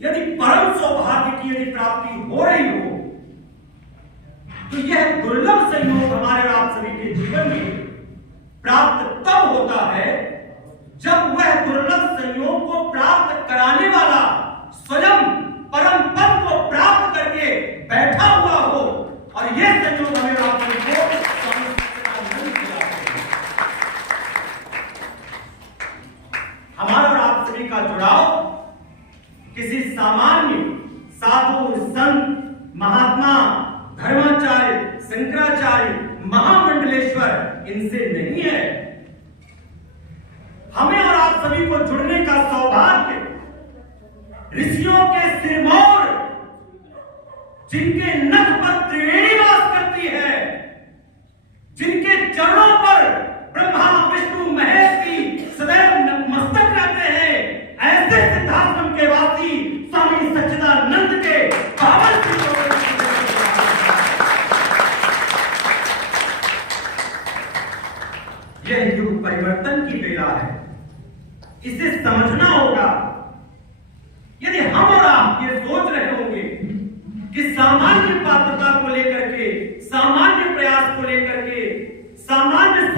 यदि परम सौभाग्य की यदि प्राप्ति हो रही हो, तो यह दुर्लभ संयोग हमारे आप सभी के जीवन में प्राप्त तब होता है जब वह दुर्लभ संयोग को प्राप्त कराने वाला स्वयं परम पद को प्राप्त करके बैठा हुआ हो, और यह संयोग हमें आप सभी को हमारा और आप सभी का जुड़ाव किसी सामान्य साधु, संत, महात्मा, धर्माचार्य, शंकराचार्य, महामंडलेश्वर इनसे नहीं है। हमें और आप सभी को जुड़ने का सौभाग्य ऋषियों के सिरमौर, जिनके नख पर त्रिवेणी वास करती है, जिनके चरणों पर ब्रह्मा, विष्णु, महेश की सदैव नतमस्तक रहते हैं, ऐसे सिद्धाश्रम के वासी स्वामी सच्चिदानंद के पावन यह युग परिवर्तन की बेला है। इसे समझना होगा। यदि हम और आप ये सोच रहे होंगे कि सामान्य पात्रता को लेकर के, सामान्य प्रयास को लेकर के, सामान्य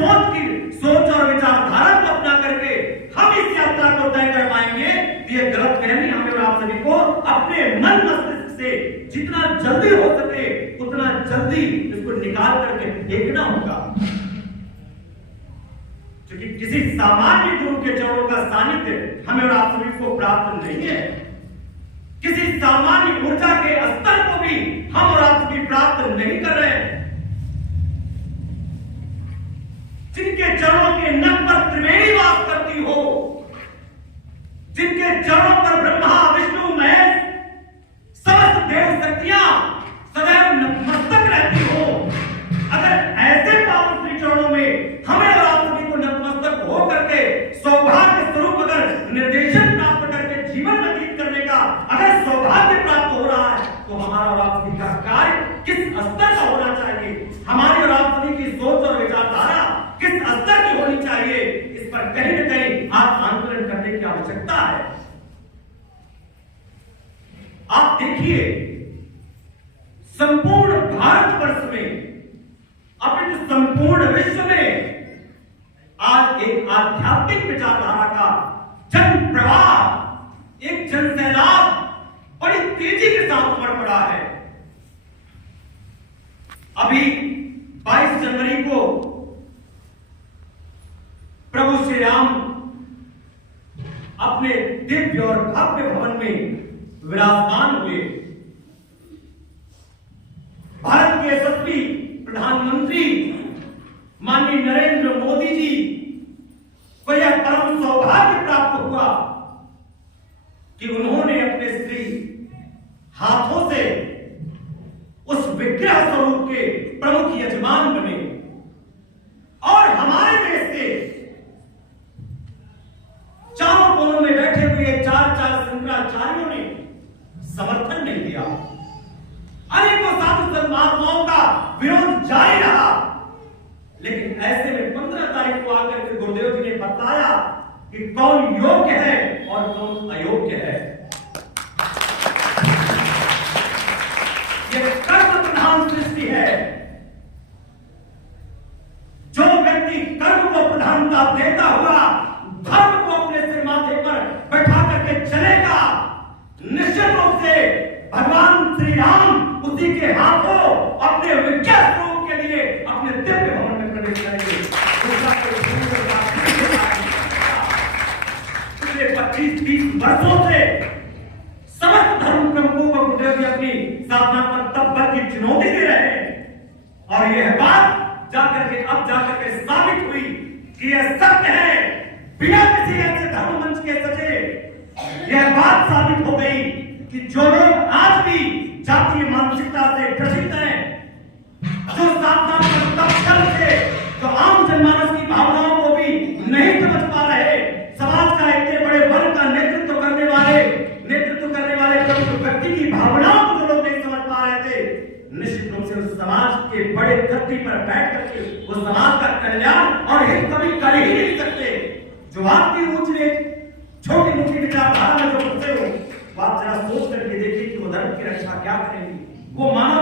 सोच और विचारधारा को अपना करके हम इस यात्रा को तय कर पाएंगे, तो यह गलतफहमी हमें और आप सभी को अपने मन मस्तिष्क से जितना जल्दी हो सके उतना जल्दी इसको निकाल करके फेंकना होगा। क्योंकि किसी सामान्य गुरु के चरणों का सानिध्य हमें और आप सभी को प्राप्त नहीं है। किसी सामान्य ऊर्जा के स्तर को भी हम और आप सभी प्राप्त नहीं कर रहे हैं। जिनके चरणों के नख पर त्रिवेणी वास करती हो, जिनके चरणों पर ब्रह्मा, विष्णु, महेश, समस्त देव शक्तियां सदैव नतमस्तक रहती हो, अगर ऐसे पावन श्री चरणों में हमें और आप सभी को नतमस्तक हो करके सौभाग्य स्वरूप अगर निर्देशन प्राप्त करके जीवन व्यतीत करने का अगर सौभाग्य प्राप्त हो रहा है, तो हमारा और आप सभी का कार्य किस स्तर का होना चाहिए, हमारी और आप सभी की सोच और विचारधारा किस स्तर की होनी चाहिए, इस पर कहीं न कहीं आप आंदोलन करने की आवश्यकता है। आप देखिए, संपूर्ण भारतवर्ष में, अपने संपूर्ण विश्व में आज एक आध्यात्मिक विचारधारा का जन प्रवाह, एक जन सैलाब बड़ी तेजी के साथ उमड़ पड़ा है। अभी 22 जनवरी को प्रभु श्री राम अपने दिव्य और भव्य भवन में विराजमान हुए। भारत के यशस्वी प्रधानमंत्री माननीय नरेंद्र मोदी जी को यह परम सौभाग्य प्राप्त हुआ कि उन्होंने अपने श्री हाथों से उस विग्रह स्वरूप के प्रमुख यजमान बने और हमारे देश के चारों कोनों में बैठे हुए चार शंकराचार्यों ने समर्थन नहीं दिया। अनेकों साधु संत महात्माओं का विरोध जारी रहा, लेकिन ऐसे में 15 तारीख को आकर के गुरुदेव जी ने बताया कि कौन योग्य है और कौन अयोग्य है। यह कर्म प्रधान सृष्टि है। जो व्यक्ति कर्म को प्रधानता देता हुआ धर्म को अपने सिर माथे पर बैठा करके चलेगा, निश्चित रूप से भगवान श्री राम उसी के हाथों अपने विज्ञान स्वरूप के लिए अपने दिव्य भवन में प्रवेश करेंगे। पिछले 25-30 वर्षों से समस्त धर्म प्रमुखों को गुरुदेव जी अपनी साधना पर तब की चुनौती दे रहे हैं, और यह बात जाकर के अब जाकर के साबित हुई कि यह सत्य है। बिना किसी ऐसे धर्म मंच के सजे यह बात साबित हो गई कि जो लोग आज भी जातीय मानसिकता से ग्रसित हैं, जो साधना पर तप करके जो आम जनमानस की भावनाओं को भी नहीं समझ पा रहे, समाज का इतने बड़े वर्ग का नेतृत्व करने वाले प्रमुख व्यक्ति की भावनाओं को जो लोग नहीं समझ पा रहे थे, निश्चित रूप से उस समाज के बड़े गद्दी पर बैठ करके वो समाज का कल्याण और हित कभी कर ही नहीं सकते। जो आपकी ऊंच नीच छोटी मोटी विचारधारा में जो फंसे हो, आप जरा की रक्षा क्या करेंगे? वो मानव